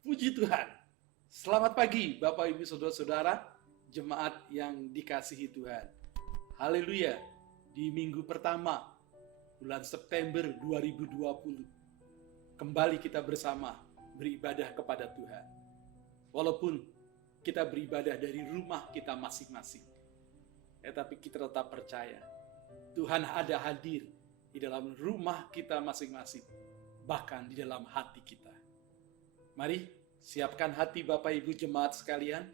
Puji Tuhan. Selamat pagi Bapak Ibu Saudara-saudara, jemaat yang dikasihi Tuhan. Haleluya. Di minggu pertama bulan September 2020 kembali kita bersama beribadah kepada Tuhan. Walaupun kita beribadah dari rumah kita masing-masing, tetapi kita tetap percaya Tuhan ada hadir di dalam rumah kita masing-masing, bahkan di dalam hati kita. Mari siapkan hati Bapak Ibu jemaat sekalian.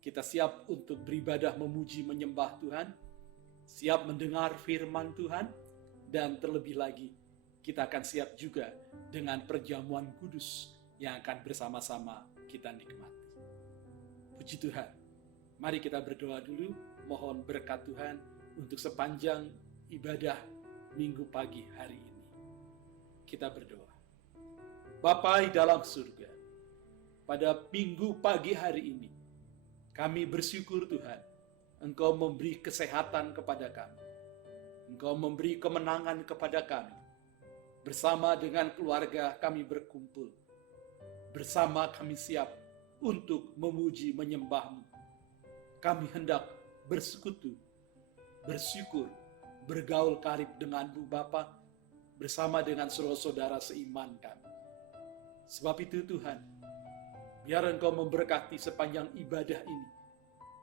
Kita siap untuk beribadah memuji menyembah Tuhan, siap mendengar firman Tuhan, dan terlebih lagi kita akan siap juga dengan perjamuan kudus yang akan bersama-sama kita nikmati. Puji Tuhan. Mari kita berdoa dulu, mohon berkat Tuhan untuk sepanjang ibadah minggu pagi hari ini. Kita berdoa. Bapa di dalam surga, pada minggu pagi hari ini, kami bersyukur Tuhan, Engkau memberi kesehatan kepada kami. Engkau memberi kemenangan kepada kami. Bersama dengan keluarga kami berkumpul. Bersama kami siap untuk memuji menyembah-Mu. Kami hendak bersekutu, bersyukur, bergaul karib dengan-Mu Bapa, bersama dengan saudara-saudara seiman kami. Sebab itu Tuhan, biar Engkau memberkati sepanjang ibadah ini,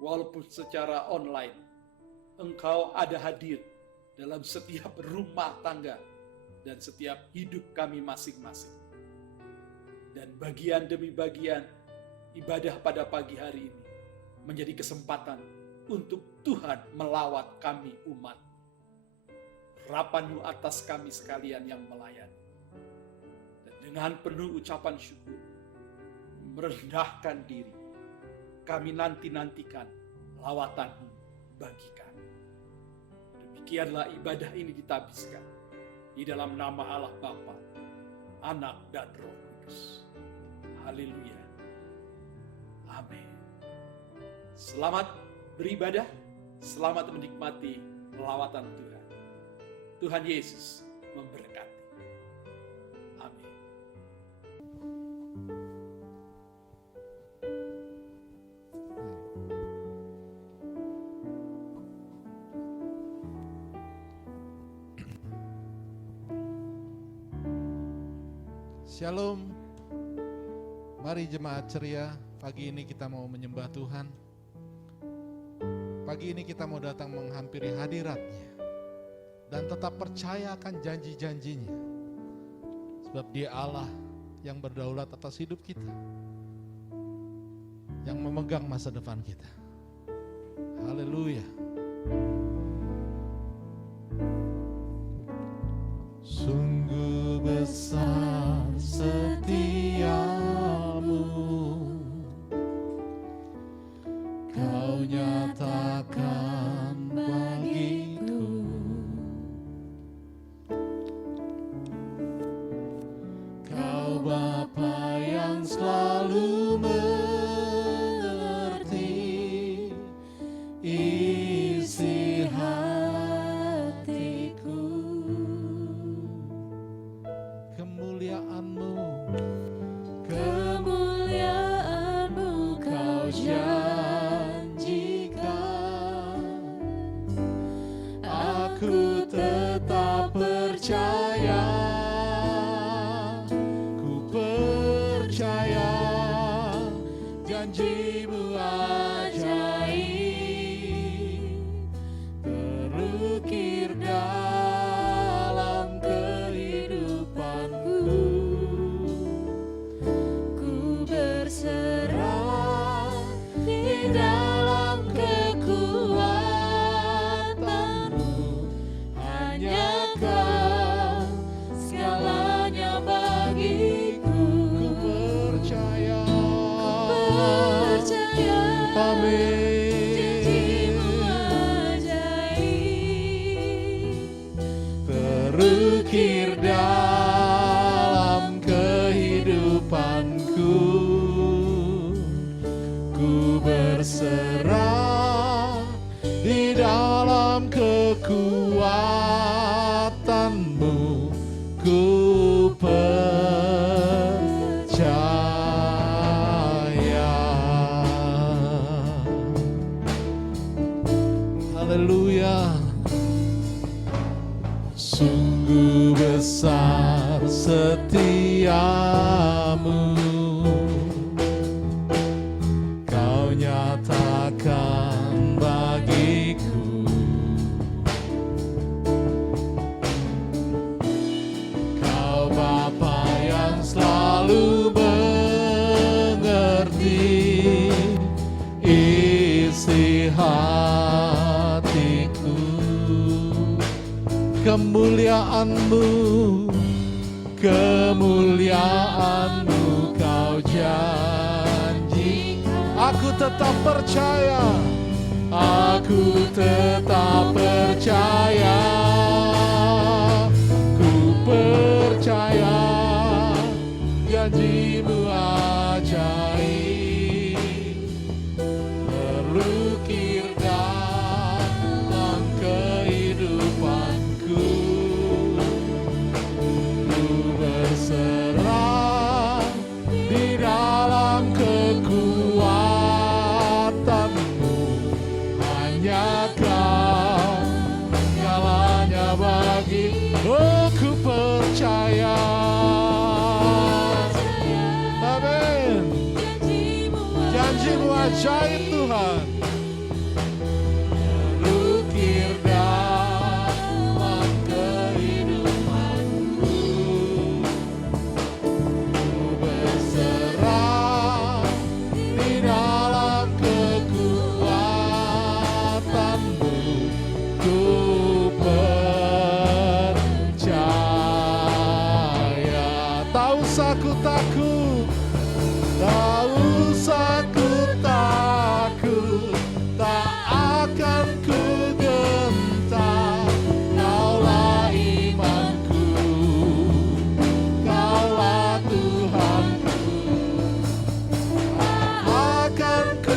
walaupun secara online, Engkau ada hadir dalam setiap rumah tangga dan setiap hidup kami masing-masing. Dan bagian demi bagian ibadah pada pagi hari ini menjadi kesempatan untuk Tuhan melawat kami umat. Urapan-Mu atas kami sekalian yang melayani. Dan dengan penuh ucapan syukur, merendahkan diri, kami nanti-nantikan lawatan-Mu bagi kami. Demikianlah ibadah ini ditabiskan di dalam nama Allah Bapa, Anak dan Roh Kudus. Haleluya. Amin. Selamat beribadah, selamat menikmati lawatan Tuhan. Tuhan Yesus memberkati. Amin. Shalom. Mari jemaat ceria, pagi ini kita mau menyembah Tuhan. Pagi ini kita mau datang menghampiri hadirat-Nya dan tetap percaya akan janji-janjinya. Sebab Dia Allah yang berdaulat atas hidup kita, yang memegang masa depan kita. Haleluya. Sungguh besar setiamu, Kau nyatakan bagiku. Kau Bapa yang selalu mengerti isi hatiku. Kemuliaan-Mu Kau janjikan. Aku tetap percaya, ku terukir dalam kehidupanku. Ku berserah di dalam kekuatanmu. Ku percaya. Haleluya. Sungguh besar setiamu, Kau nyatakan bagiku. Kau Bapa yang selalu mengerti isi hatiku. Kemuliaan-Mu, kemuliaan-Mu Kau janji. Aku tetap percaya, aku tetap percaya. Ku percaya janji-Mu ajaib, terukir dalam kehidupanku. Ku berserah di dalam kekuatanmu. Hanya Kau segalanya bagi. Oh, ku percaya. Amin. Janji-Mu ajaib Tuhan, terukir dalam kehidupanku. Ku berserah di dalam kekuatanmu. Ku percaya. Tak usah ku takut, tak usah ku takut, tak akan ku gentar. Kaulah imanku, Kaulah Tuhanku. Tak akan ku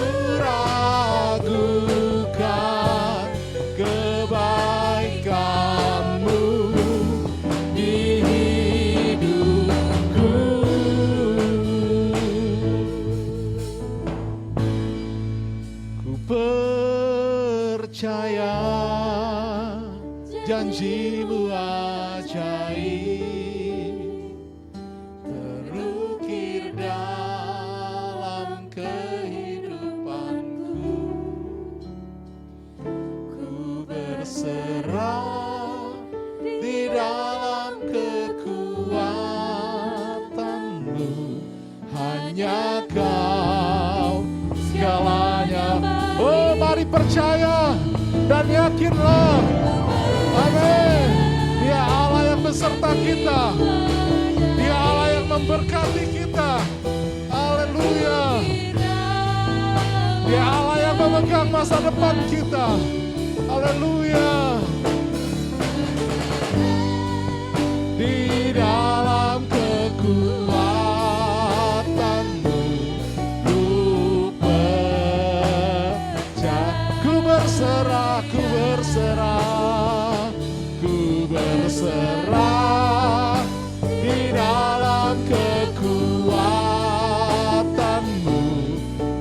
ragukan kebaikan-Mu di hidupku. Ku percaya janji-Mu ajaib, terukir dalam kehidupanku. Ku berserah di dalam kekuatanmu. Hanya Kau segalanya. Oh, mari percaya dan yakinlah. Amin. Dia Allah yang beserta kita. Dia Allah yang memberkati kita. Haleluya. Dia Allah yang memegang masa depan kita. Haleluya. Di dalam kekuatanmu, ku percaya. Ku berserah, ku berserah, ku berserah di dalam kekuatanmu.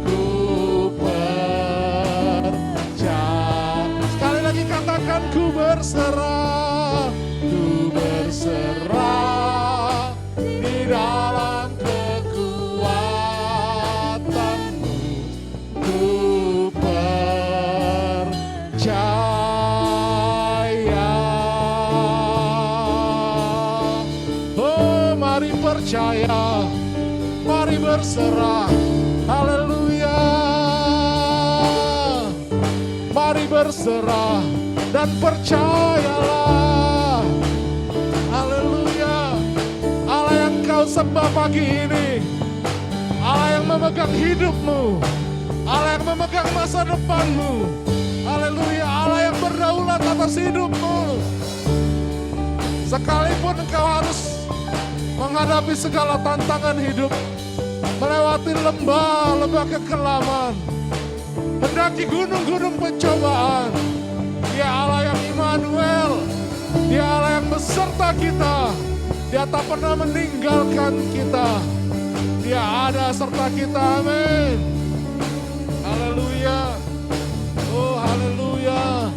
Ku percaya. Sekali lagi katakan, ku berserah, ku berserah di dalam kekuatanmu. Ku percaya. Oh, mari percaya, mari berserah. Haleluya. Mari berserah dan percayalah. Haleluya. Allah yang kau sembah pagi ini, Allah yang memegang hidupmu, Allah yang memegang masa depanmu. Haleluya, Allah yang berdaulat atas hidupmu. Sekalipun engkau harus menghadapi segala tantangan hidup, melewati lembah-lembah kekelaman, mendaki gunung-gunung pencobaan, Dia Allah yang Immanuel, Dia Allah yang beserta kita. Dia tak pernah meninggalkan kita. Dia ada serta kita, amin. Haleluya. Oh haleluya.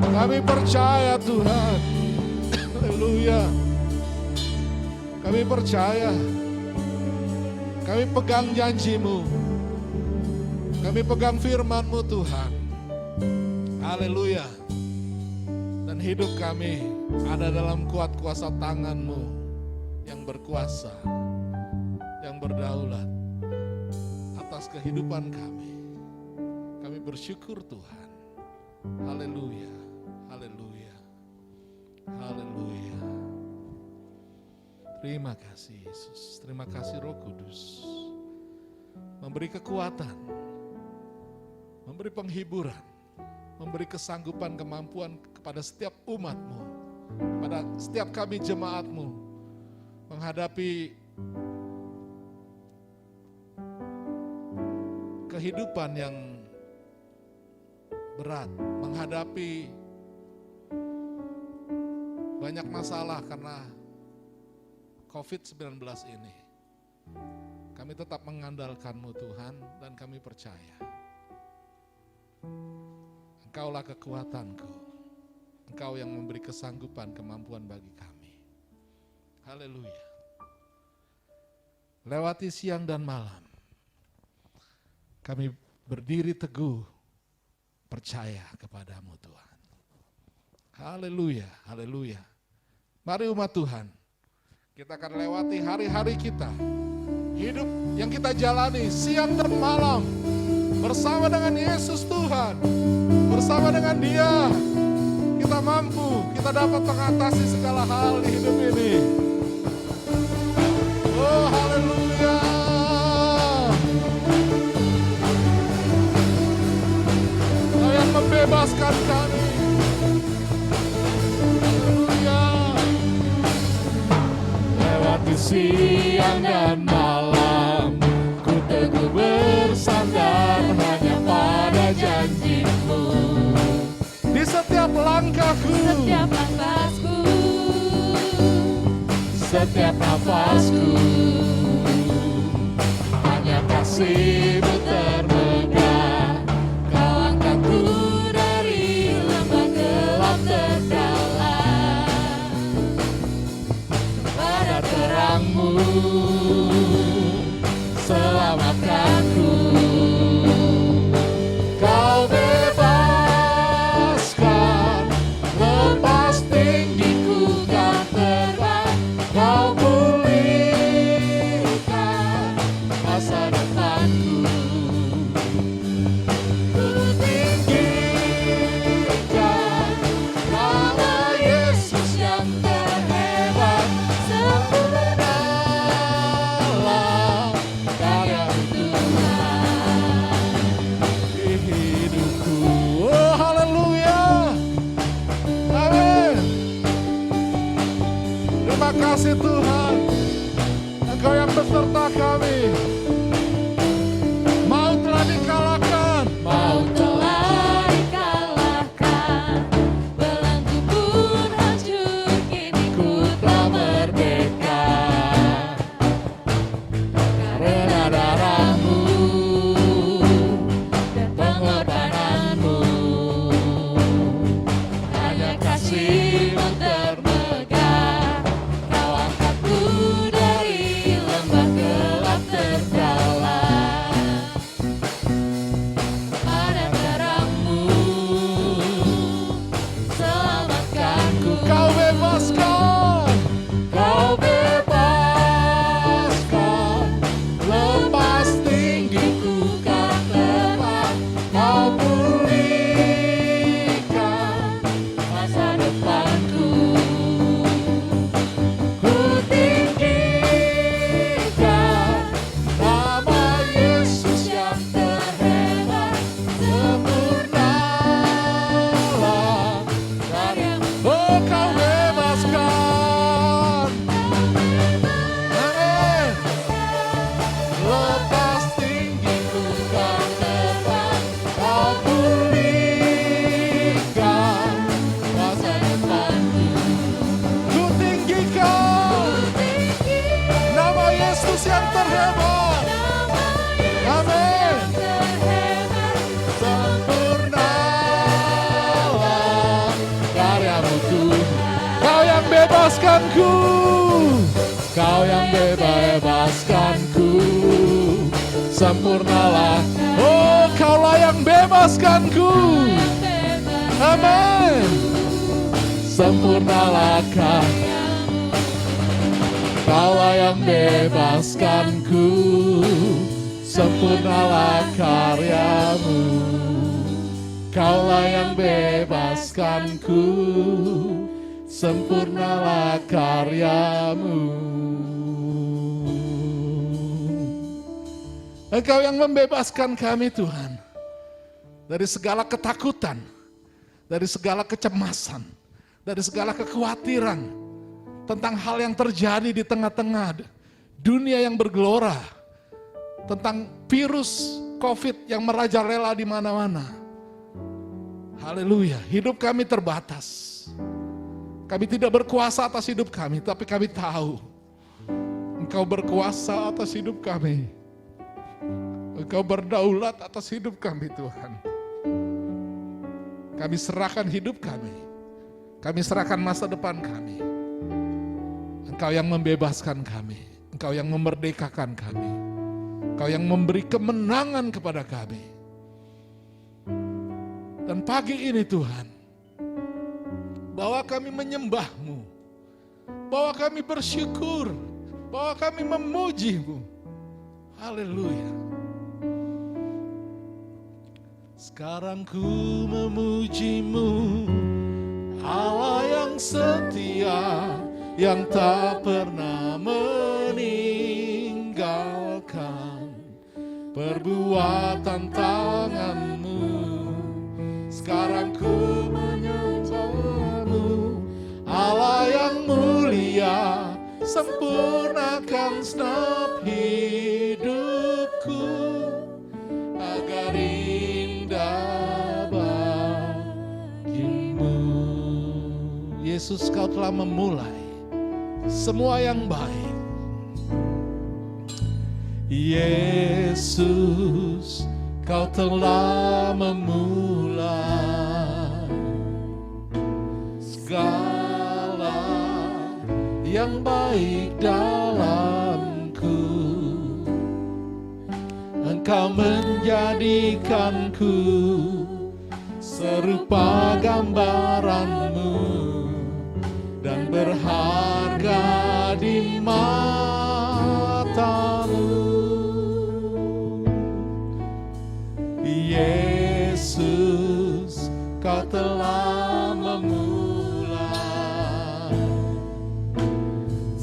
Kami percaya Tuhan. Haleluya. Kami percaya. Kami pegang janji-Mu. Kami pegang firman-Mu Tuhan. Haleluya. Dan hidup kami ada dalam kuat kuasa tangan-Mu yang berkuasa, yang berdaulat atas kehidupan kami. Kami bersyukur Tuhan. Haleluya, haleluya, haleluya. Terima kasih Yesus, terima kasih Roh Kudus. Memberi kekuatan, memberi penghiburan, memberi kesanggupan, kemampuan kepada setiap umat-Mu, kepada setiap kami jemaat-Mu, menghadapi kehidupan yang berat, menghadapi banyak masalah karena COVID-19 ini. Kami tetap mengandalkan-Mu Tuhan dan kami percaya Engkaulah kekuatanku. Engkau yang memberi kesanggupan, kemampuan bagi kami. Haleluya. Lewati siang dan malam, kami berdiri teguh, percaya kepadamu Tuhan. Haleluya, haleluya. Mari umat Tuhan, kita akan lewati hari-hari kita. Hidup yang kita jalani siang dan malam, bersama dengan Yesus Tuhan. Bersama dengan Dia, kita mampu, kita dapat mengatasi segala hal di hidup ini. Oh haleluya. Kau yang membebaskan kami. Haleluya. Lewati siang dan malam, ku teguh bersandar hanya pada janji-Mu. Di setiap langkahku, setiap nafasku, hanya kasih-Mu termegah. Kau angkatku dari lembah gelap terdalam, pada terang-Mu selamatkanku. Kau bebaskan, lepas tinggiku kan terbang. Kau pulihkan masa depanku. Ku tinggikan nama Yesus yang terhebat. Sempurnalah karya Tuhan di hidupku. Oh haleluya. Amin. Terima kasih Tuhan, Engkau yang beserta kami. Maut telah dikalahkan, maut telah dikalahkan. Belenggu pun hancur, kini ku telah merdeka. Karena darah-Mu dan pengorbanan-Mu, hanya kasih-Mu termegah. Kau angkatku dari lembah gelap terdalam. bebaskanku, Kau yang bebaskanku, sempurnalah. Oh, Kaulah yang bebaskanku. Amin. Sempurnalah Kau, Kaulah yang bebaskanku, sempurnalah karyamu. Kaulah yang bebaskanku, sempurnalah karyamu. Engkau yang membebaskan kami Tuhan, dari segala ketakutan, dari segala kecemasan, dari segala kekhawatiran tentang hal yang terjadi di tengah-tengah dunia yang bergelora, tentang virus COVID yang merajalela di mana-mana. Haleluya, hidup kami terbatas. Kami tidak berkuasa atas hidup kami, tapi kami tahu Engkau berkuasa atas hidup kami. Engkau berdaulat atas hidup kami Tuhan. Kami serahkan hidup kami. Kami serahkan masa depan kami. Engkau yang membebaskan kami. Engkau yang memerdekakan kami. Engkau yang memberi kemenangan kepada kami. Dan pagi ini Tuhan, bahwa kami menyembah-Mu, bahwa kami bersyukur, bahwa kami memuji-Mu. Haleluya. Sekarang ku memuji-Mu, Allah yang setia, yang tak pernah meninggalkan perbuatan tangan-Mu. Sekarang ku menyembah-Mu, Allah yang mulia, sempurnakan segenap hidupku agar indah bagimu. Yesus, Kau telah memulai semua yang baik. Yesus, Kau telah memulai segala yang baik dalamku. Engkau menjadikanku serupa gambaran-Mu dan berharga di mata-Mu. Yesus, Kau telah memulai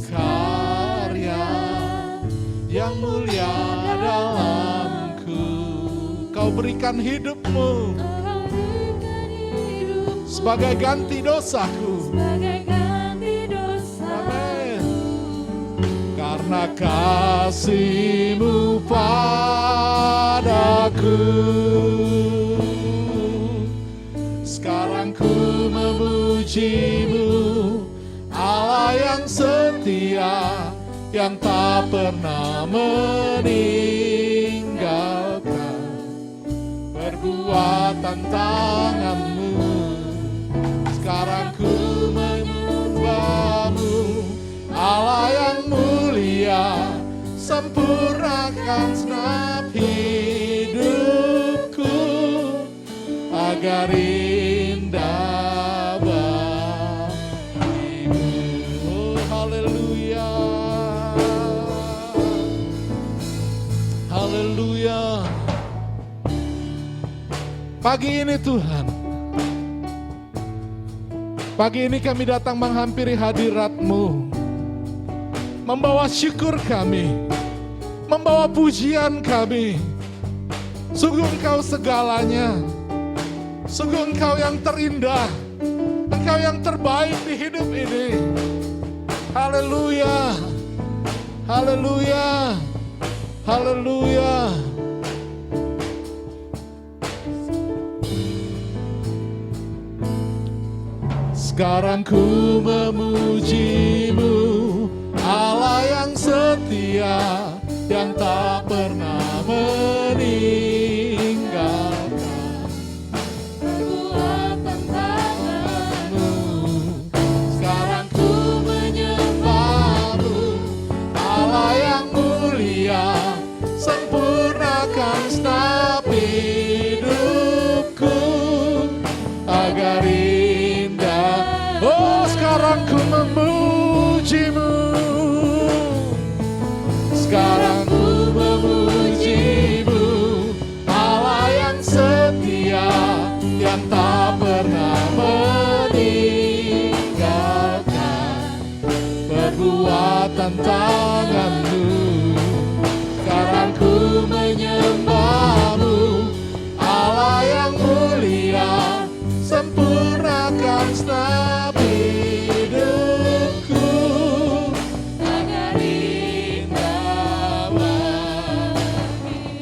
karya yang mulia dalamku. Kau berikan hidup-Mu sebagai ganti dosaku. Amin. Karena kasih-Mu padaku, sekarang ku memuji-Mu, Allah yang setia, yang tak pernah meninggalkan perbuatan tangan-Mu. Sekarang ku menyembah-Mu, Allah yang mulia, sempurnakan segenap hidupku agar indah bagimu. Oh, haleluya, haleluya. Pagi ini Tuhan, pagi ini kami datang menghampiri hadirat-Mu, membawa syukur kami, membawa pujian kami. Sungguh Engkau segalanya, sungguh Engkau yang terindah, Engkau yang terbaik di hidup ini. Haleluya, haleluya, haleluya. Sekarang ku memuji-Mu, Allah yang setia, yang tak pernah meninggalkan perbuatan tangan-Mu. Sekarang ku menyembah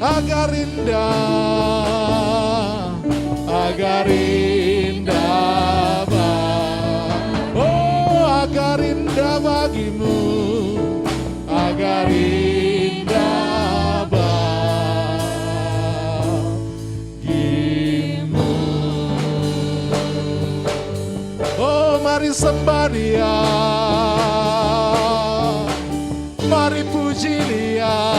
agar indah, agar indah, oh agar indah bagimu, agar indah bagimu. Oh mari sembah Dia, mari puji Dia.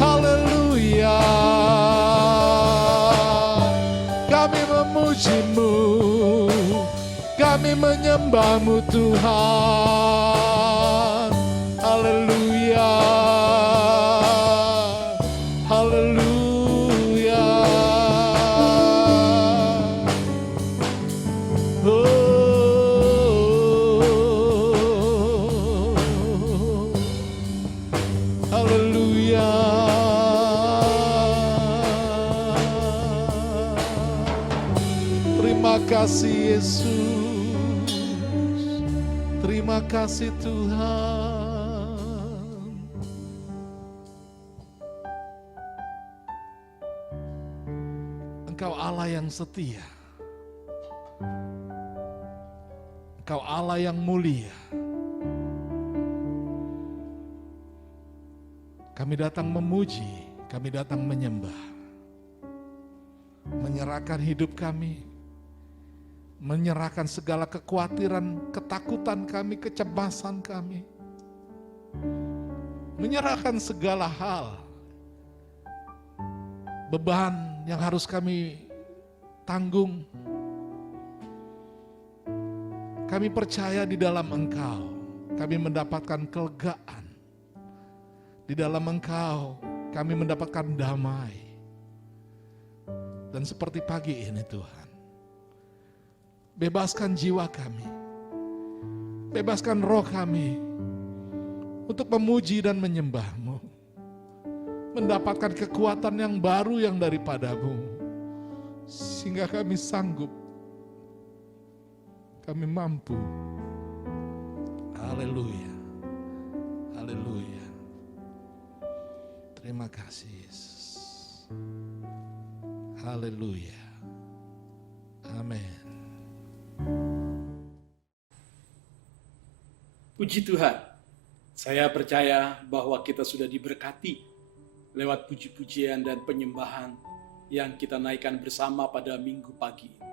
Haleluya, kami memuji-Mu, kami menyembah-Mu Tuhan. Haleluya, haleluya. Haleluya. Terima kasih Yesus, terima kasih Tuhan. Engkau Allah yang setia, Engkau Allah yang mulia. Kami datang memuji, kami datang menyembah, menyerahkan hidup kami, menyerahkan segala kekhawatiran, ketakutan kami, kecemasan kami, menyerahkan segala hal, beban yang harus kami tanggung. Kami percaya di dalam Engkau, kami mendapatkan kelegaan. Di dalam Engkau kami mendapatkan damai. Dan seperti pagi ini Tuhan, bebaskan jiwa kami, bebaskan roh kami untuk memuji dan menyembah-Mu, mendapatkan kekuatan yang baru yang daripada-Mu, sehingga kami sanggup, kami mampu. Haleluya, haleluya. Terima kasih Yesus. Haleluya. Amin. Puji Tuhan, saya percaya bahwa kita sudah diberkati lewat puji-pujian dan penyembahan yang kita naikkan bersama pada minggu pagi ini.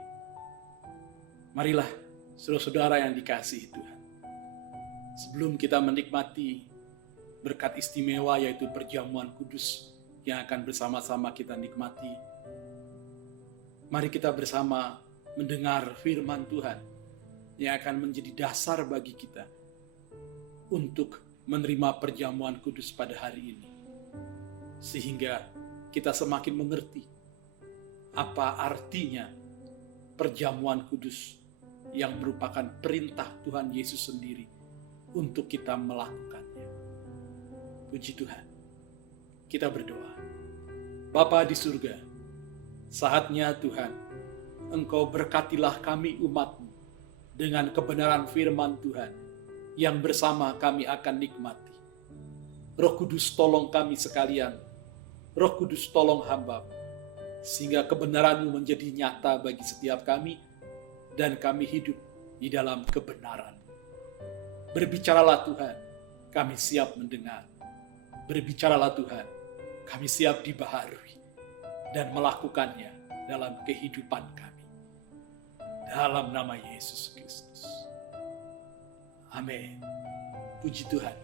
Marilah saudara-saudara yang dikasihi Tuhan, sebelum kita menikmati berkat istimewa yaitu perjamuan kudus yang akan bersama-sama kita nikmati, mari kita bersama mendengar firman Tuhan yang akan menjadi dasar bagi kita untuk menerima perjamuan kudus pada hari ini, sehingga kita semakin mengerti apa artinya perjamuan kudus yang merupakan perintah Tuhan Yesus sendiri untuk kita melakukannya. Puji Tuhan, kita berdoa. Bapa di surga, saatnya Tuhan, Engkau berkatilah kami umat-Mu dengan kebenaran firman Tuhan yang bersama kami akan nikmati. Roh Kudus tolong kami sekalian, Roh Kudus tolong hamba, sehingga kebenaran-Mu menjadi nyata bagi setiap kami, dan kami hidup di dalam kebenaran. Berbicaralah Tuhan, kami siap mendengar. Berbicaralah Tuhan, kami siap dibaharui dan melakukannya dalam kehidupan kami. Dalam nama Yesus Kristus. Amin. Puji Tuhan.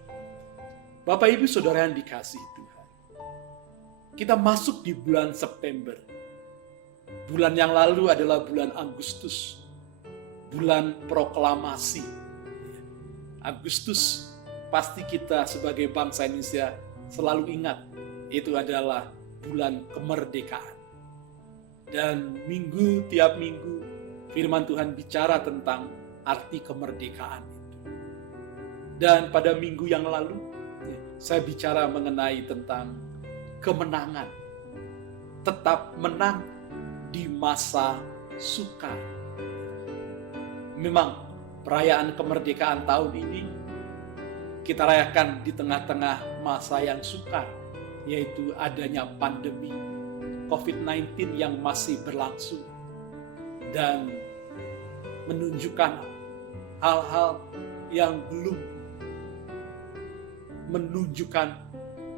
Bapak Ibu Saudara yang dikasihi Tuhan, kita masuk di bulan September. Bulan yang lalu adalah bulan Agustus, bulan proklamasi. Agustus pasti kita sebagai bangsa Indonesia selalu ingat, itu adalah bulan kemerdekaan. Dan tiap minggu firman Tuhan bicara tentang arti kemerdekaan itu. Dan pada minggu yang lalu saya bicara mengenai tentang kemenangan. Tetap menang di masa sukar. Memang perayaan kemerdekaan tahun ini kita rayakan di tengah-tengah masa yang sukar. yaitu adanya pandemi COVID-19 yang masih berlangsung dan menunjukkan hal-hal yang belum menunjukkan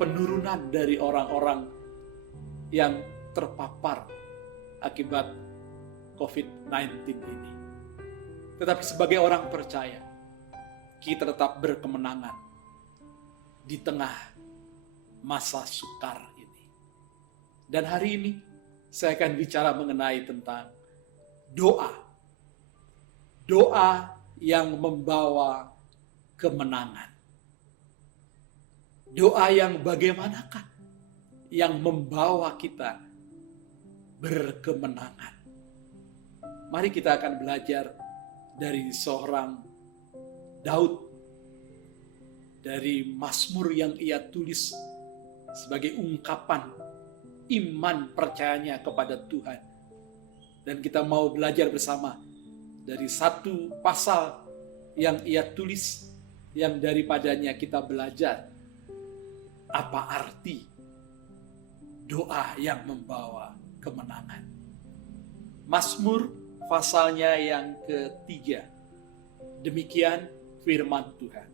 penurunan dari orang-orang yang terpapar akibat COVID-19 ini. Tetapi sebagai orang percaya, kita tetap berkemenangan di tengah masa sukar ini. Dan hari ini saya akan bicara mengenai tentang doa. Doa yang membawa kemenangan. Doa yang bagaimanakah yang membawa kita berkemenangan? Mari kita akan belajar dari seorang Daud, dari Mazmur yang ia tulis sebagai ungkapan iman percayanya kepada Tuhan. Dan kita mau belajar bersama dari satu pasal yang ia tulis, yang daripadanya kita belajar apa arti doa yang membawa kemenangan. Mazmur pasalnya yang ketiga. Demikian firman Tuhan.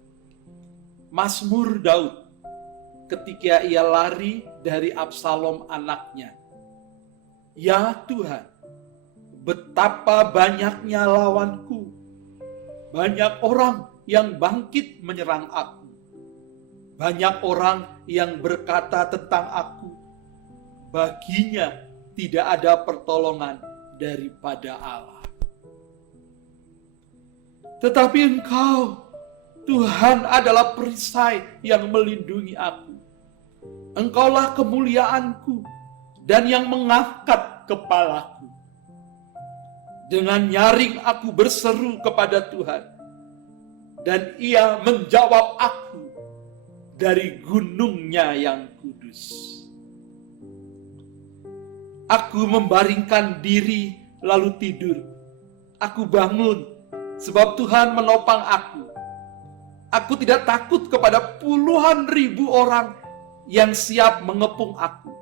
Mazmur Daud ketika ia lari dari Absalom anaknya. Ya Tuhan, betapa banyaknya lawanku. Banyak orang yang bangkit menyerang aku. Banyak orang yang berkata tentang aku, baginya tidak ada pertolongan daripada Allah. Tetapi Engkau, Tuhan, adalah perisai yang melindungi aku. Engkaulah kemuliaanku dan yang mengangkat kepalaku. Dengan nyaring aku berseru kepada Tuhan, dan Ia menjawab aku dari gunungnya yang kudus. Aku membaringkan diri lalu tidur. Aku bangun sebab Tuhan menopang aku. Aku tidak takut kepada puluhan ribu orang yang siap mengepung aku.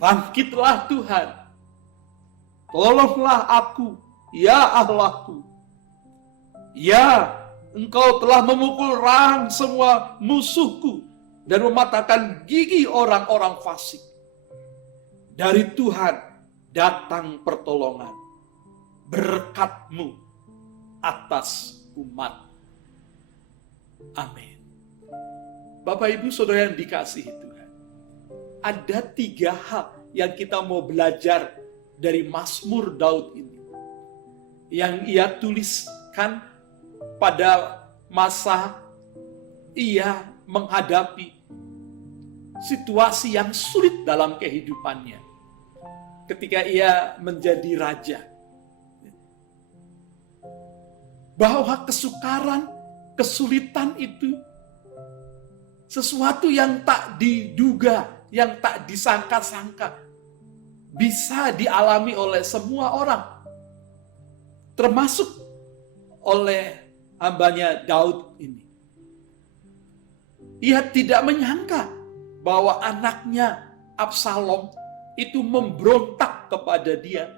Bangkitlah Tuhan. Tolonglah aku, ya Allahku. Ya, Engkau telah memukul rang semua musuhku dan mematahkan gigi orang-orang fasik. Dari Tuhan datang pertolongan, berkat-Mu atas umat. Amin. Bapak Ibu Saudara yang dikasihi Tuhan, ada 3 hal yang kita mau belajar dari Mazmur Daud ini, yang ia tuliskan pada masa ia menghadapi situasi yang sulit dalam kehidupannya ketika ia menjadi raja. Bahwa kesukaran, kesulitan itu sesuatu yang tak diduga, yang tak disangka-sangka, bisa dialami oleh semua orang, termasuk oleh hambanya Daud ini. Ia tidak menyangka bahwa anaknya Absalom itu memberontak kepada dia,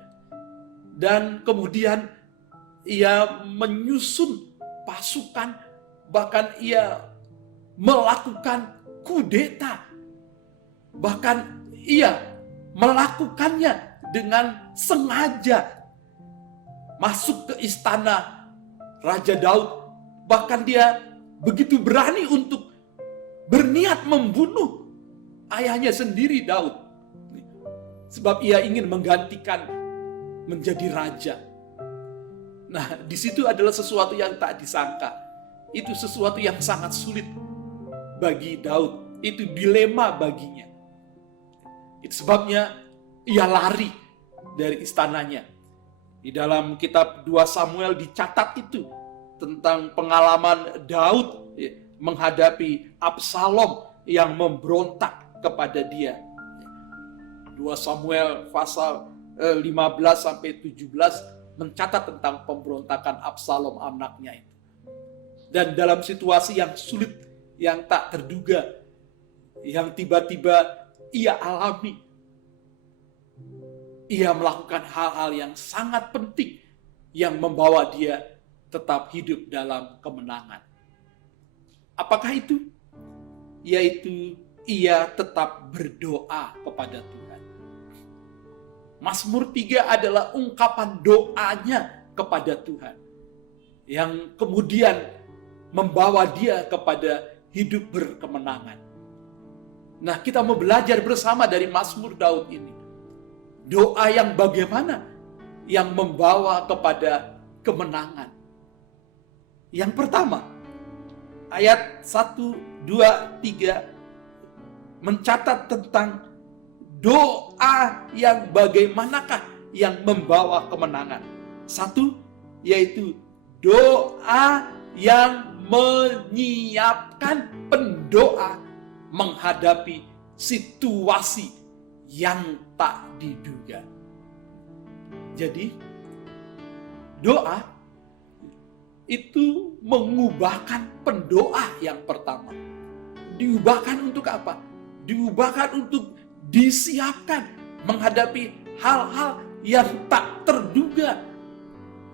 dan kemudian ia menyusun pasukan, bahkan ia melakukan kudeta, bahkan ia melakukannya dengan sengaja masuk ke istana Raja Daud. Bahkan dia begitu berani untuk berniat membunuh ayahnya sendiri Daud, sebab ia ingin menggantikan menjadi raja. Nah, di situ adalah sesuatu yang tak disangka. Itu sesuatu yang sangat sulit bagi Daud. Itu dilema baginya. Itu sebabnya ia lari dari istananya. Di dalam kitab 2 Samuel dicatat itu tentang pengalaman Daud menghadapi Absalom yang memberontak kepada dia. 2 Samuel pasal 15-17 mencatat tentang pemberontakan Absalom anaknya itu. Dan dalam situasi yang sulit, yang tak terduga, yang tiba-tiba ia alami. Ia melakukan hal-hal yang sangat penting yang membawa dia tetap hidup dalam kemenangan. Apakah itu? Yaitu ia tetap berdoa kepada Tuhan. Mazmur 3 adalah ungkapan doanya kepada Tuhan, yang kemudian membawa dia kepada hidup berkemenangan. Nah, kita mau belajar bersama dari Mazmur Daud ini. Doa yang bagaimana yang membawa kepada kemenangan. Yang pertama, ayat 1, 2, 3 mencatat tentang doa yang bagaimanakah yang membawa kemenangan. Satu, yaitu doa yang menyiapkan pendoa menghadapi situasi yang tak diduga. Jadi, doa itu mengubahkan pendoa yang pertama. Diubahkan untuk apa? Diubahkan untuk disiapkan menghadapi hal-hal yang tak terduga,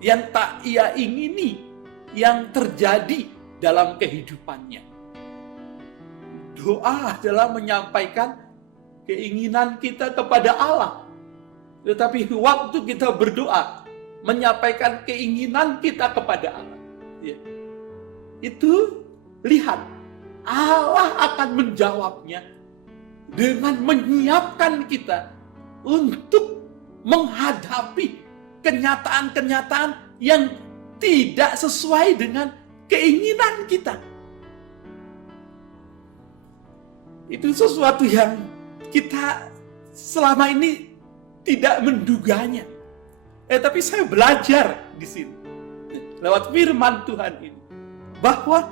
yang tak ia ingini, yang terjadi dalam kehidupannya. Doa adalah menyampaikan keinginan kita kepada Allah. Tetapi waktu kita berdoa, menyampaikan keinginan kita kepada Allah, ya, itu lihat, Allah akan menjawabnya dengan menyiapkan kita untuk menghadapi kenyataan-kenyataan yang tidak sesuai dengan keinginan kita. Itu sesuatu yang kita selama ini tidak menduganya. Tapi saya belajar di sini lewat firman Tuhan ini bahwa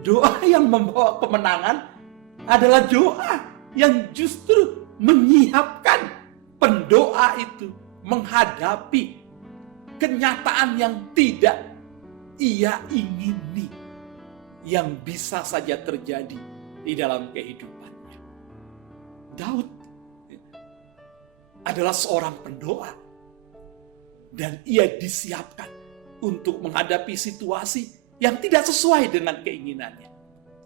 doa yang membawa kemenangan adalah doa yang justru menyiapkan pendoa itu menghadapi kenyataan yang tidak ia ingini, yang bisa saja terjadi di dalam kehidupannya. Daud adalah seorang pendoa, dan ia disiapkan untuk menghadapi situasi yang tidak sesuai dengan keinginannya.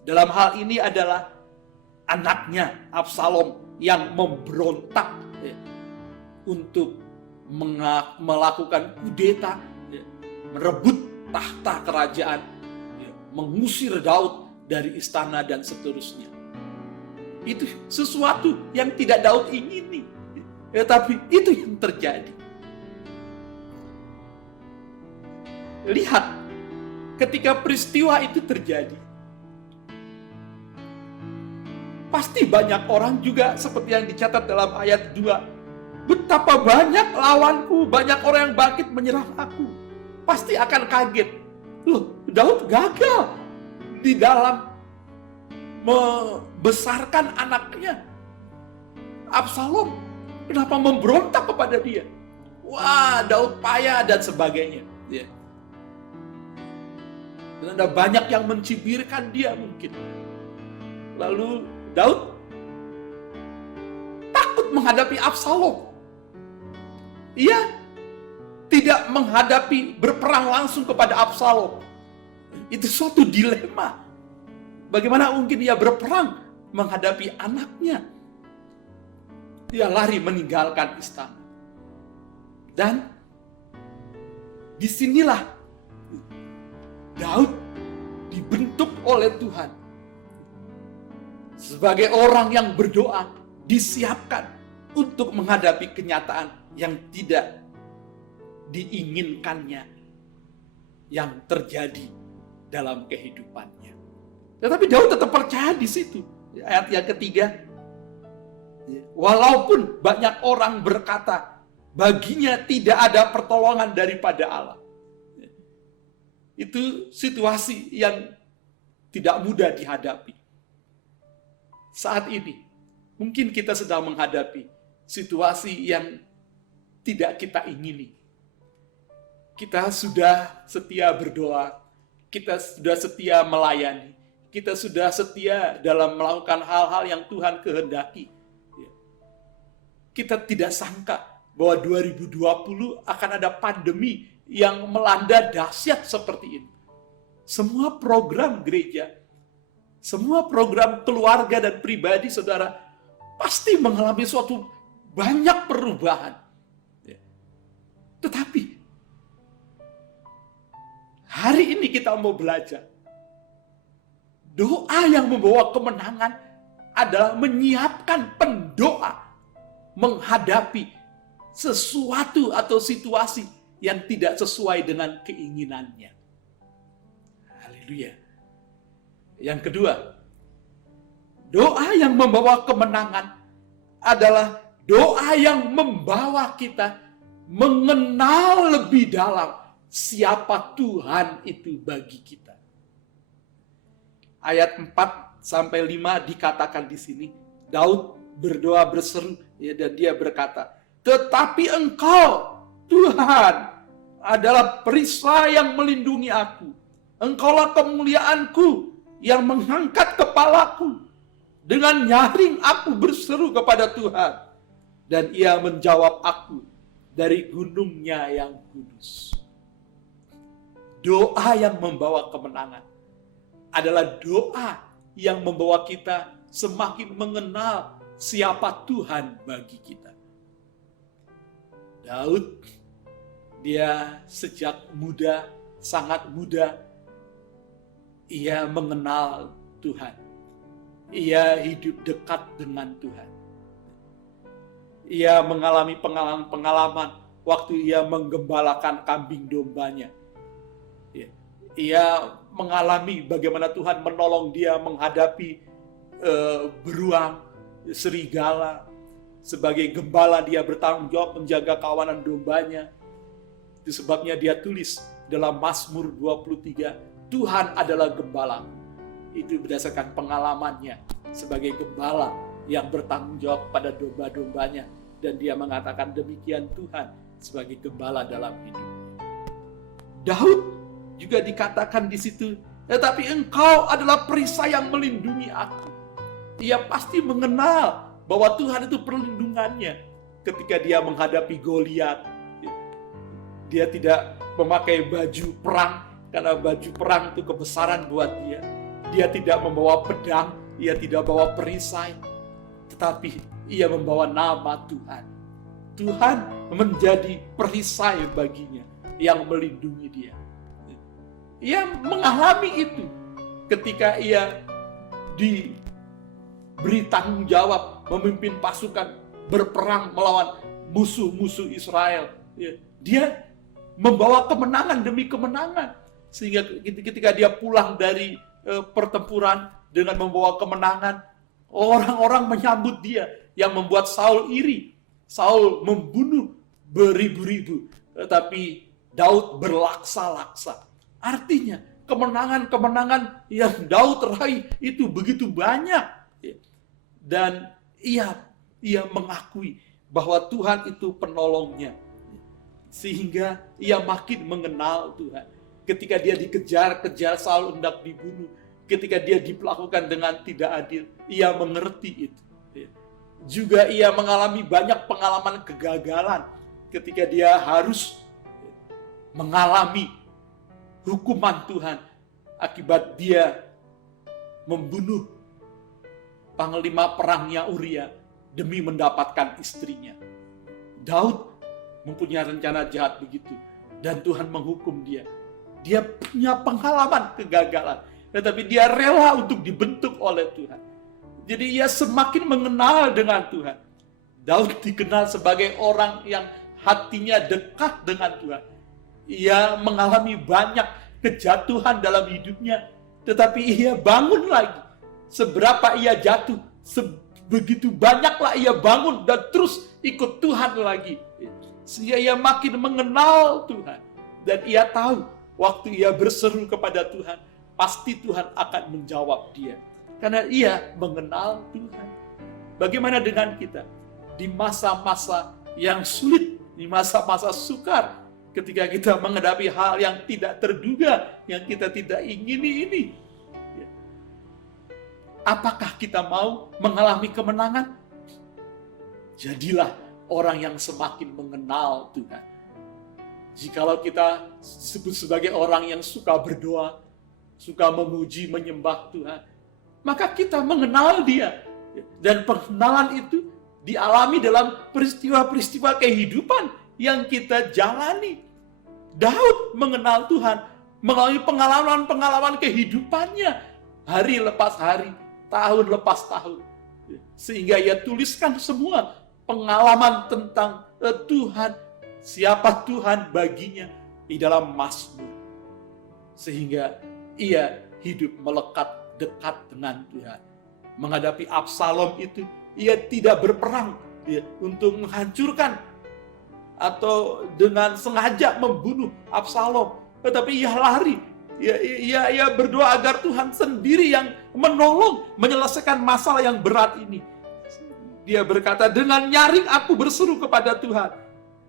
Dalam hal ini adalah anaknya Absalom yang memberontak untuk melakukan kudeta, merebut tahta kerajaan, mengusir Daud dari istana dan seterusnya. Itu sesuatu yang tidak Daud ingini, tapi itu yang terjadi. Lihat, ketika peristiwa itu terjadi, pasti banyak orang juga seperti yang dicatat dalam ayat 2. Betapa banyak lawanku, banyak orang yang bangkit menyerang aku. Pasti akan kaget. Loh, Daud gagal di dalam membesarkan anaknya Absalom. Kenapa memberontak kepada dia? Wah, Daud payah dan sebagainya. Ya. Dan ada banyak yang mencibirkan dia mungkin. Lalu Daud takut menghadapi Absalom. Ia tidak menghadapi berperang langsung kepada Absalom. Itu suatu dilema. Bagaimana mungkin ia berperang menghadapi anaknya? Dia lari meninggalkan istana. Dan disinilah Daud dibentuk oleh Tuhan sebagai orang yang berdoa, disiapkan untuk menghadapi kenyataan yang tidak diinginkannya yang terjadi dalam kehidupannya. Tetapi Daud tetap percaya di situ. Ayat yang ketiga, walaupun banyak orang berkata baginya tidak ada pertolongan daripada Allah. Itu situasi yang tidak mudah dihadapi. Saat ini mungkin kita sedang menghadapi situasi yang tidak kita ingini. Kita sudah setia berdoa, kita sudah setia melayani, kita sudah setia dalam melakukan hal-hal yang Tuhan kehendaki. Kita tidak sangka bahwa 2020 akan ada pandemi yang melanda dahsyat seperti ini. Semua program gereja, semua program keluarga dan pribadi saudara pasti mengalami suatu banyak perubahan. Tetapi hari ini kita mau belajar. Doa yang membawa kemenangan adalah menyiapkan pendoa menghadapi sesuatu atau situasi yang tidak sesuai dengan keinginannya. Haleluya. Yang kedua, doa yang membawa kemenangan adalah doa yang membawa kita mengenal lebih dalam siapa Tuhan itu bagi kita. Ayat 4 sampai 5 dikatakan di sini, Daud berdoa berseru dan dia berkata, "Tetapi Engkau, Tuhan, adalah perisai yang melindungi aku. Engkaulah kemuliaanku yang mengangkat kepalaku. Dengan nyaring aku berseru kepada Tuhan, dan Ia menjawab aku dari gunungnya yang kudus." Doa yang membawa kemenangan adalah doa yang membawa kita semakin mengenal siapa Tuhan bagi kita. Daud, dia sejak muda, sangat muda, ia mengenal Tuhan. Ia hidup dekat dengan Tuhan. Ia mengalami pengalaman-pengalaman waktu ia menggembalakan kambing dombanya. Ia mengalami bagaimana Tuhan menolong dia menghadapi beruang, serigala. Sebagai gembala dia bertanggung jawab menjaga kawanan dombanya. Itu sebabnya dia tulis dalam Mazmur 23, Tuhan adalah gembala. Itu berdasarkan pengalamannya sebagai gembala yang bertanggung jawab pada domba-dombanya. Dan dia mengatakan demikian Tuhan sebagai gembala dalam hidupnya. Daud juga dikatakan di situ, tetapi Engkau adalah perisai yang melindungi aku. Ia pasti mengenal bahwa Tuhan itu perlindungannya ketika dia menghadapi Goliat. Dia tidak memakai baju perang karena baju perang itu kebesaran buat dia. Dia tidak membawa pedang, ia tidak bawa perisai, tetapi ia membawa nama Tuhan. Tuhan menjadi perisai baginya yang melindungi dia. Ia mengalami itu ketika ia diberi tanggung jawab memimpin pasukan berperang melawan musuh-musuh Israel. Dia membawa kemenangan demi kemenangan. Sehingga ketika dia pulang dari pertempuran dengan membawa kemenangan, orang-orang menyambut dia yang membuat Saul iri. Saul membunuh beribu-ribu, tetapi Daud berlaksa-laksa. Artinya kemenangan-kemenangan yang Daud raih itu begitu banyak. Dan ia mengakui bahwa Tuhan itu penolongnya. Sehingga ia makin mengenal Tuhan. Ketika dia dikejar-kejar, Saul hendak dibunuh. Ketika dia diperlakukan dengan tidak adil, ia mengerti itu. Juga ia mengalami banyak pengalaman kegagalan ketika dia harus mengalami hukuman Tuhan akibat dia membunuh panglima perangnya Uria demi mendapatkan istrinya. Daud mempunyai rencana jahat begitu dan Tuhan menghukum dia. Dia punya pengalaman kegagalan, tetapi dia rela untuk dibentuk oleh Tuhan. Jadi ia semakin mengenal dengan Tuhan. Daud dikenal sebagai orang yang hatinya dekat dengan Tuhan. Ia mengalami banyak kejatuhan dalam hidupnya, tetapi ia bangun lagi. Seberapa ia jatuh, begitu banyaklah ia bangun dan terus ikut Tuhan lagi. Sehingga ia makin mengenal Tuhan. Dan ia tahu waktu ia berseru kepada Tuhan, pasti Tuhan akan menjawab dia. Karena ia mengenal Tuhan. Bagaimana dengan kita? Di masa-masa yang sulit, di masa-masa sukar, ketika kita menghadapi hal yang tidak terduga, yang kita tidak ingini ini. apakah kita mau mengalami kemenangan? Jadilah orang yang semakin mengenal Tuhan. Jikalau kita disebut sebagai orang yang suka berdoa, suka memuji, menyembah Tuhan, maka kita mengenal Dia. Dan pengenalan itu dialami dalam peristiwa-peristiwa kehidupan yang kita jalani. Daud mengenal Tuhan melalui pengalaman-pengalaman kehidupannya, hari lepas hari, tahun lepas tahun. Sehingga ia tuliskan semua pengalaman tentang Tuhan, siapa Tuhan baginya di dalam Mazmur. Sehingga ia hidup melekat dekat dengan Tuhan. Menghadapi Absalom itu, ia tidak berperang untuk menghancurkan atau dengan sengaja membunuh Absalom. Tetapi ia lari, ia berdoa agar Tuhan sendiri yang menolong menyelesaikan masalah yang berat ini. Dia berkata, dengan nyaring aku berseru kepada Tuhan,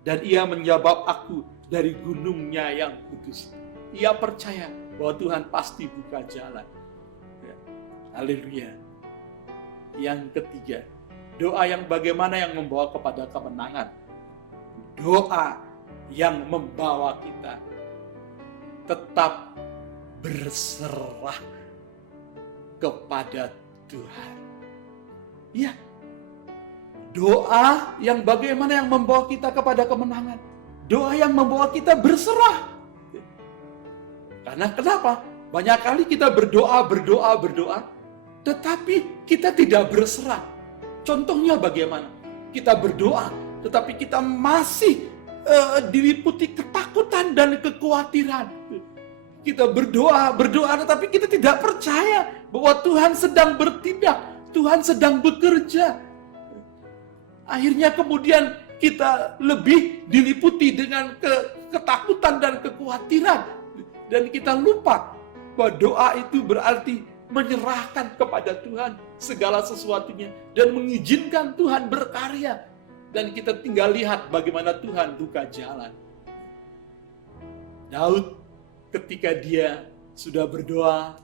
dan ia menjawab aku dari gunungnya yang kudus. Ia percaya bahwa Tuhan pasti buka jalan. Haleluya. Yang ketiga, doa yang bagaimana yang membawa kepada kemenangan. Doa yang membawa kita tetap berserah kepada Tuhan. Ya, doa yang bagaimana yang membawa kita kepada kemenangan. Doa yang membawa kita berserah. Karena kenapa? Banyak kali kita berdoa, tetapi kita tidak berserah. Contohnya bagaimana? Kita berdoa, tetapi kita masih diliputi ketakutan dan kekhawatiran. Kita berdoa, tetapi kita tidak percaya bahwa Tuhan sedang bertindak, Tuhan sedang bekerja. Akhirnya kemudian kita lebih diliputi dengan ketakutan dan kekhawatiran. Dan kita lupa bahwa doa itu berarti menyerahkan kepada Tuhan segala sesuatunya dan mengizinkan Tuhan berkarya, dan kita tinggal lihat bagaimana Tuhan buka jalan. Daud ketika dia sudah berdoa,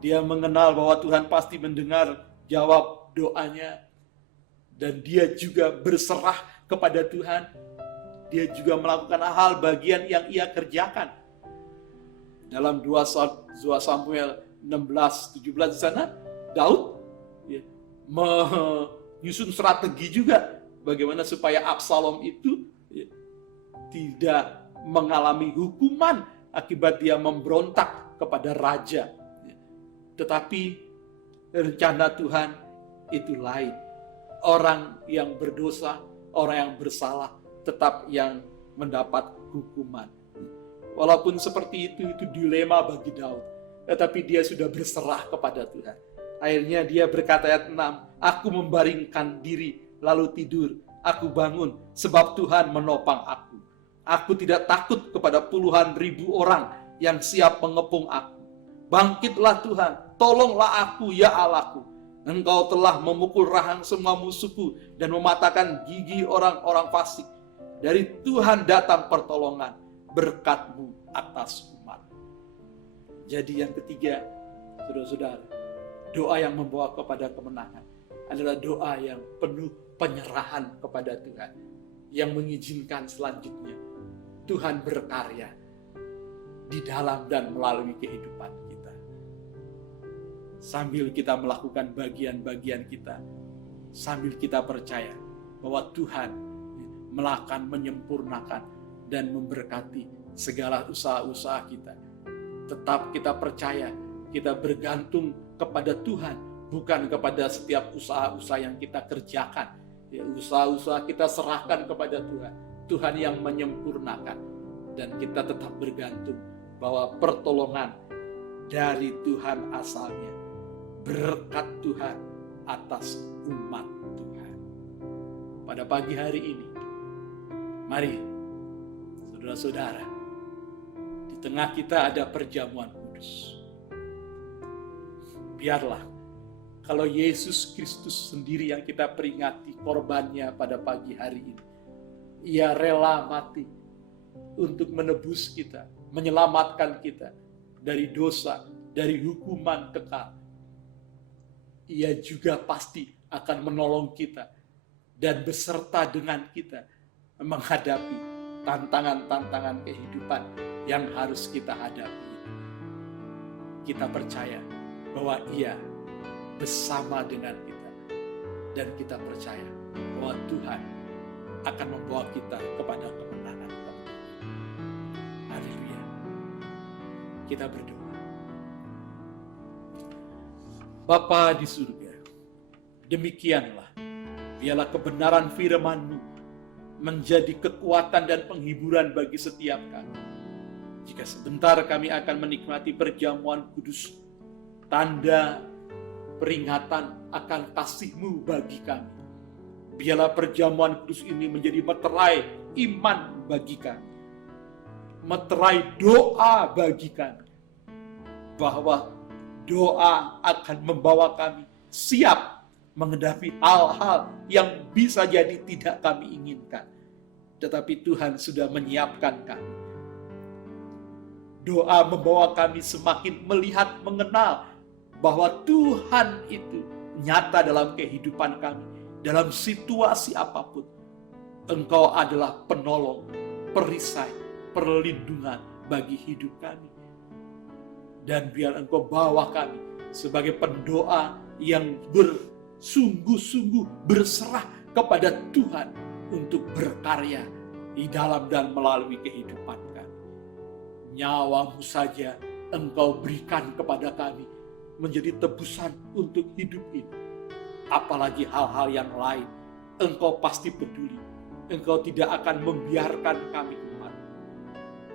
dia mengenal bahwa Tuhan pasti mendengar jawab doanya, dan dia juga berserah kepada Tuhan. Dia juga melakukan hal bagian yang ia kerjakan. Dalam 2 Samuel 16-17 di sana, Daud menyusun strategi juga bagaimana supaya Absalom itu tidak mengalami hukuman akibat dia memberontak kepada raja. Tetapi rencana Tuhan itu lain. Orang yang berdosa, orang yang bersalah tetap yang mendapat hukuman. Walaupun seperti itu dilema bagi Daud, tetapi dia sudah berserah kepada Tuhan. Akhirnya dia berkata ayat 6, aku membaringkan diri lalu tidur, aku bangun sebab Tuhan menopang aku. Aku tidak takut kepada puluhan ribu orang yang siap mengepung aku. Bangkitlah Tuhan, tolonglah aku ya Allahku. Engkau telah memukul rahang semua musuhku dan mematahkan gigi orang-orang fasik. Dari Tuhan datang pertolongan, berkat-Mu atas umat. Jadi yang ketiga, saudara-saudara, doa yang membawa kepada kemenangan adalah doa yang penuh penyerahan kepada Tuhan, yang mengizinkan selanjutnya Tuhan berkarya di dalam dan melalui kehidupan kita. Sambil kita melakukan bagian-bagian kita, sambil kita percaya bahwa Tuhan akan menyempurnakan dan memberkati segala usaha-usaha kita. Tetap kita percaya, kita bergantung kepada Tuhan, bukan kepada setiap usaha-usaha yang kita kerjakan. Ya, usaha-usaha kita serahkan kepada Tuhan. Tuhan yang menyempurnakan. Dan kita tetap bergantung bahwa pertolongan dari Tuhan asalnya. Berkat Tuhan atas umat Tuhan. Pada pagi hari ini, mari saudara-saudara, di tengah kita ada perjamuan kudus. Biarlah kalau Yesus Kristus sendiri yang kita peringati korbannya pada pagi hari ini, Ia rela mati untuk menebus kita, menyelamatkan kita dari dosa, dari hukuman kekal. Ia juga pasti akan menolong kita dan beserta dengan kita menghadapi tantangan-tantangan kehidupan yang harus kita hadapi. Kita percaya bahwa Ia bersama dengan kita, dan kita percaya bahwa Tuhan akan membawa kita kepada kemenangan. Haleluya. Kita berdoa. Bapa di surga, demikianlah biarlah kebenaran firman-Mu menjadi kekuatan dan penghiburan bagi setiap kami. Jika sebentar kami akan menikmati perjamuan kudus, tanda peringatan akan kasih-Mu bagi kami. Biarlah perjamuan kudus ini menjadi meterai iman bagi kami, meterai doa bagi kami, bahwa doa akan membawa kami siap menghadapi hal-hal yang bisa jadi tidak kami inginkan. Tetapi Tuhan sudah menyiapkan kami. Doa membawa kami semakin melihat, mengenal bahwa Tuhan itu nyata dalam kehidupan kami. Dalam situasi apapun, Engkau adalah penolong, perisai, perlindungan bagi hidup kami. Dan biar Engkau bawa kami sebagai pendoa yang bersungguh-sungguh berserah kepada Tuhan untuk berkarya di dalam dan melalui kehidupan kami. Nyawa-Mu saja Engkau berikan kepada kami menjadi tebusan untuk hidup ini. Apalagi hal-hal yang lain, Engkau pasti peduli. Engkau tidak akan membiarkan kami umat.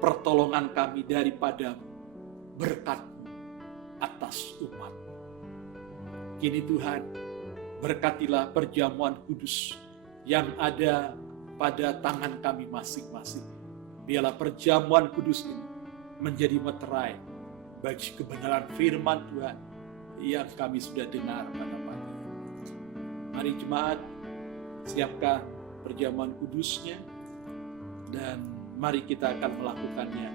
Pertolongan kami daripada-Mu, berkat-Mu atas umat. Kini Tuhan, berkatilah perjamuan kudus yang ada pada tangan kami masing-masing. Biarlah perjamuan kudus ini menjadi meterai bagi kebenaran firman Tuhan yang kami sudah dengar pada pagi. Mari jemaat, siapkan perjamuan kudusnya, dan mari kita akan melakukannya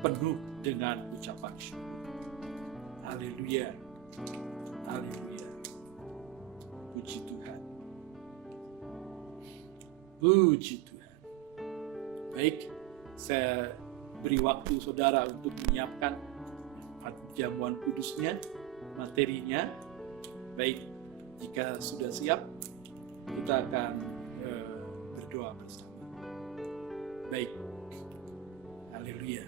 penuh dengan ucapan syukur. Haleluya, haleluya. Puji Tuhan, puji Tuhan. Baik, saya beri waktu saudara untuk menyiapkan perjamuan kudusnya, materinya. Baik, jika sudah siap, kita akan berdoa bersama. Baik, haleluya.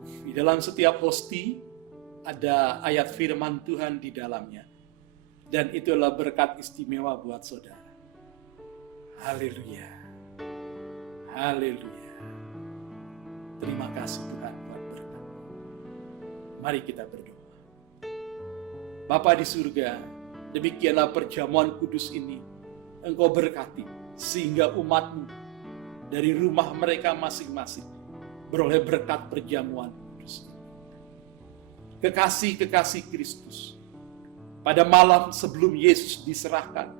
Di dalam setiap hosti ada ayat firman Tuhan di dalamnya, dan itulah berkat istimewa buat saudara. Haleluya, haleluya. Terima kasih Tuhan buat berkat. Mari kita berdoa. Bapa di surga, demikianlah perjamuan kudus ini Engkau berkati, sehingga umat-Mu dari rumah mereka masing-masing beroleh berkat perjamuan kudus. Kekasih-kekasih Kristus, pada malam sebelum Yesus diserahkan,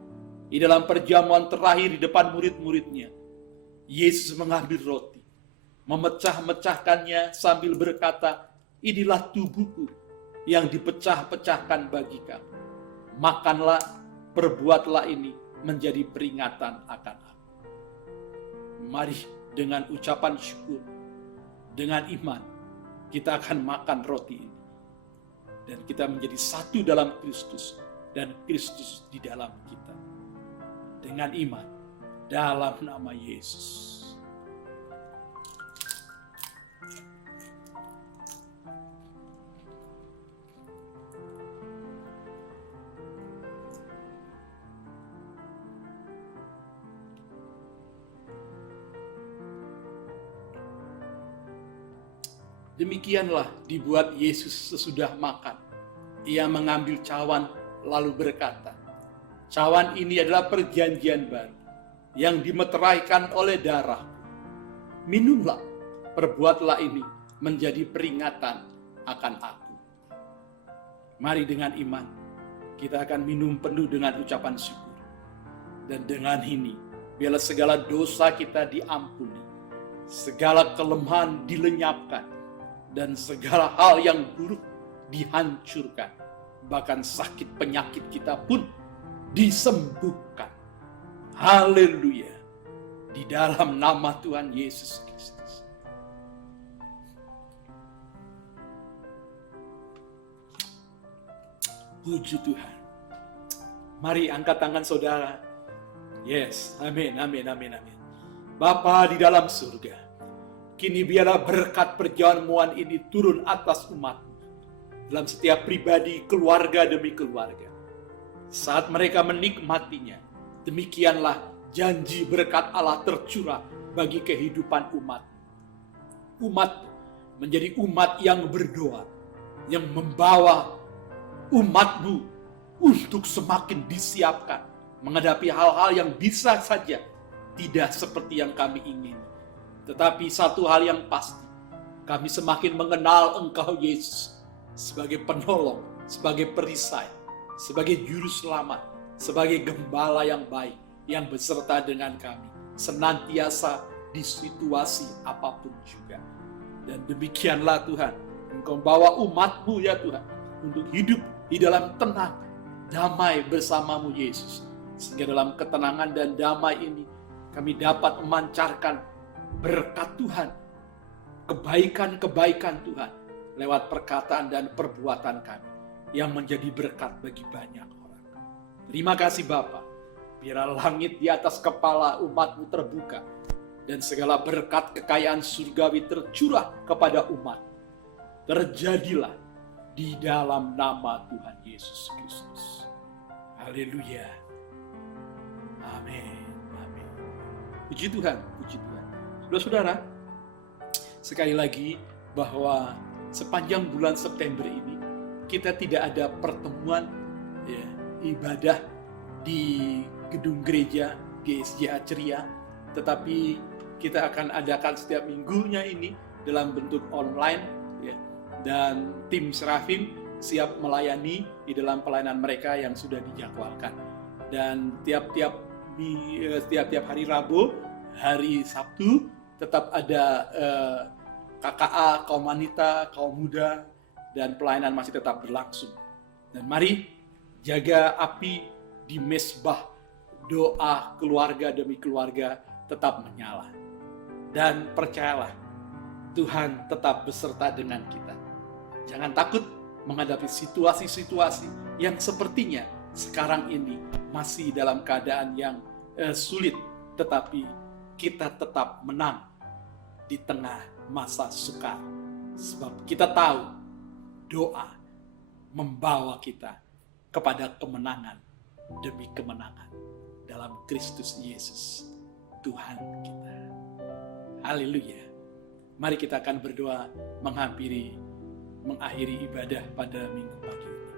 di dalam perjamuan terakhir di depan murid-muridnya, Yesus mengambil roti, memecah-mecahkannya sambil berkata, "Inilah tubuhku yang dipecah-pecahkan bagi kamu. Makanlah, perbuatlah ini menjadi peringatan akan aku." Mari dengan ucapan syukur, dengan iman, kita akan makan roti ini. Dan kita menjadi satu dalam Kristus, dan Kristus di dalam kita. Dengan iman, dalam nama Yesus. Demikianlah dibuat Yesus sesudah makan. Ia mengambil cawan lalu berkata, "Cawan ini adalah perjanjian baru yang dimeteraikan oleh darah. Minumlah, perbuatlah ini menjadi peringatan akan aku." Mari dengan iman, kita akan minum penuh dengan ucapan syukur. Dan dengan ini, biarlah segala dosa kita diampuni, segala kelemahan dilenyapkan, dan segala hal yang buruk dihancurkan bahkan sakit penyakit kita pun disembuhkan. Haleluya. Di dalam nama Tuhan Yesus Kristus. Puji Tuhan. Mari angkat tangan saudara. Yes, amin, amin, amin, amin. Bapa di dalam surga, kini biarlah berkat perjamuan ini turun atas umat dalam setiap pribadi, keluarga demi keluarga. Saat mereka menikmatinya, demikianlah janji berkat Allah tercurah bagi kehidupan umat. Umat menjadi umat yang berdoa, yang membawa umatmu untuk semakin disiapkan menghadapi hal-hal yang bisa saja tidak seperti yang kami ingin. Tetapi satu hal yang pasti, kami semakin mengenal Engkau Yesus sebagai penolong, sebagai perisai, sebagai juru selamat, sebagai gembala yang baik, yang beserta dengan kami, senantiasa di situasi apapun juga. Dan demikianlah Tuhan, Engkau bawa umat-Mu ya Tuhan, untuk hidup di dalam tenang, damai bersama-Mu Yesus. Sehingga dalam ketenangan dan damai ini, kami dapat memancarkan berkat Tuhan, kebaikan-kebaikan Tuhan, lewat perkataan dan perbuatan kami, yang menjadi berkat bagi banyak orang. Terima kasih Bapa, biarlah langit di atas kepala umat-Mu terbuka, dan segala berkat kekayaan surgawi tercurah kepada umat. Terjadilah di dalam nama Tuhan Yesus Kristus. Haleluya. Amin. Amin. Puji Tuhan, puji Tuhan. Saudara-saudara, sekali lagi bahwa sepanjang bulan September ini kita tidak ada pertemuan ya, ibadah di gedung gereja GSJA Ceria, tetapi kita akan adakan setiap minggunya ini dalam bentuk online ya, dan tim Serafim siap melayani di dalam pelayanan mereka yang sudah dijadwalkan. Dan tiap-tiap hari Rabu, hari Sabtu tetap ada KKA, kaum wanita, kaum muda, dan pelayanan masih tetap berlangsung. Dan mari jaga api di mesbah doa keluarga demi keluarga tetap menyala. Dan percayalah, Tuhan tetap beserta dengan kita. Jangan takut menghadapi situasi-situasi yang sepertinya sekarang ini masih dalam keadaan yang sulit, tetapi kita tetap menang di tengah masa sukar. Sebab kita tahu doa membawa kita kepada kemenangan demi kemenangan dalam Kristus Yesus Tuhan kita. Haleluya. Mari kita akan berdoa mengakhiri ibadah pada minggu pagi ini.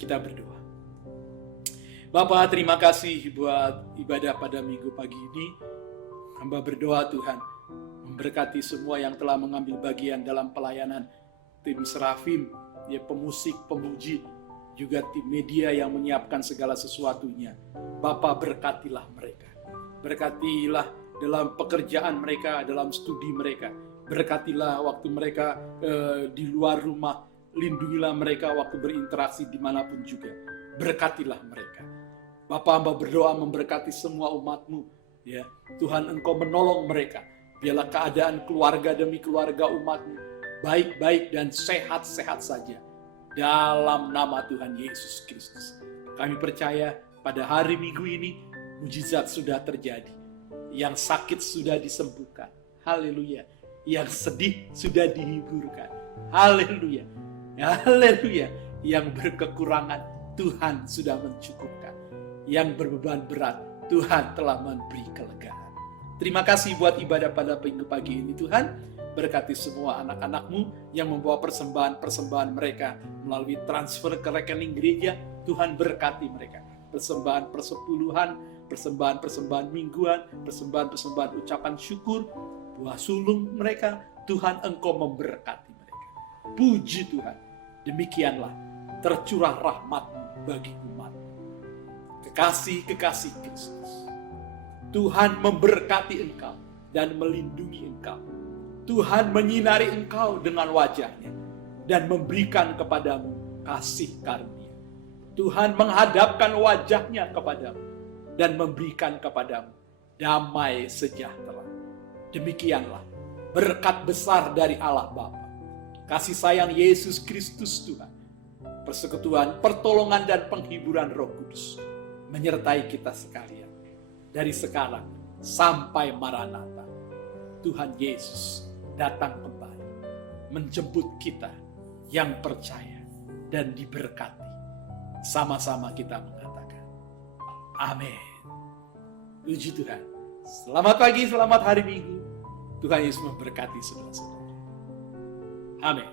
Kita berdoa. Bapa, terima kasih buat ibadah pada minggu pagi ini. Hamba berdoa Tuhan, memberkati semua yang telah mengambil bagian dalam pelayanan tim Serafim, ya, pemusik, pemuji, juga tim media yang menyiapkan segala sesuatunya. Bapa, berkatilah mereka. Berkatilah dalam pekerjaan mereka, dalam studi mereka. Berkatilah waktu mereka di luar rumah. Lindungilah mereka waktu berinteraksi dimanapun juga. Berkatilah mereka. Bapa, hamba berdoa memberkati semua umat-Mu. Ya, Tuhan, Engkau menolong mereka. Biarlah keadaan keluarga demi keluarga umat-Mu baik-baik dan sehat-sehat saja. Dalam nama Tuhan Yesus Kristus. Kami percaya pada hari Minggu ini mujizat sudah terjadi. Yang sakit sudah disembuhkan. Haleluya. Yang sedih sudah dihiburkan. Haleluya. Haleluya. Yang berkekurangan Tuhan sudah mencukupkan. Yang berbeban berat Tuhan telah memberi kelegaan. Terima kasih buat ibadah pada minggu pagi ini Tuhan. Berkati semua anak-anak-Mu yang membawa persembahan-persembahan mereka melalui transfer ke rekening gereja. Tuhan berkati mereka. Persembahan persepuluhan, persembahan-persembahan mingguan, persembahan-persembahan ucapan syukur, buah sulung mereka. Tuhan, Engkau memberkati mereka. Puji Tuhan. Demikianlah tercurah rahmat-Mu bagi umat. Kekasih-kekasih Kristus. Tuhan memberkati engkau dan melindungi engkau. Tuhan menyinari engkau dengan wajah-Nya dan memberikan kepadamu kasih karunia. Tuhan menghadapkan wajahnya kepadamu dan memberikan kepadamu damai sejahtera. Demikianlah berkat besar dari Allah Bapa, kasih sayang Yesus Kristus Tuhan, persekutuan, pertolongan dan penghiburan Roh Kudus menyertai kita sekalian dari sekarang sampai Maranatha. Tuhan Yesus datang kembali menjemput kita yang percaya dan diberkati. Sama-sama kita mengatakan amin. Puji Tuhan. Selamat pagi, selamat hari Minggu. Tuhan Yesus memberkati saudara-saudara. Amin.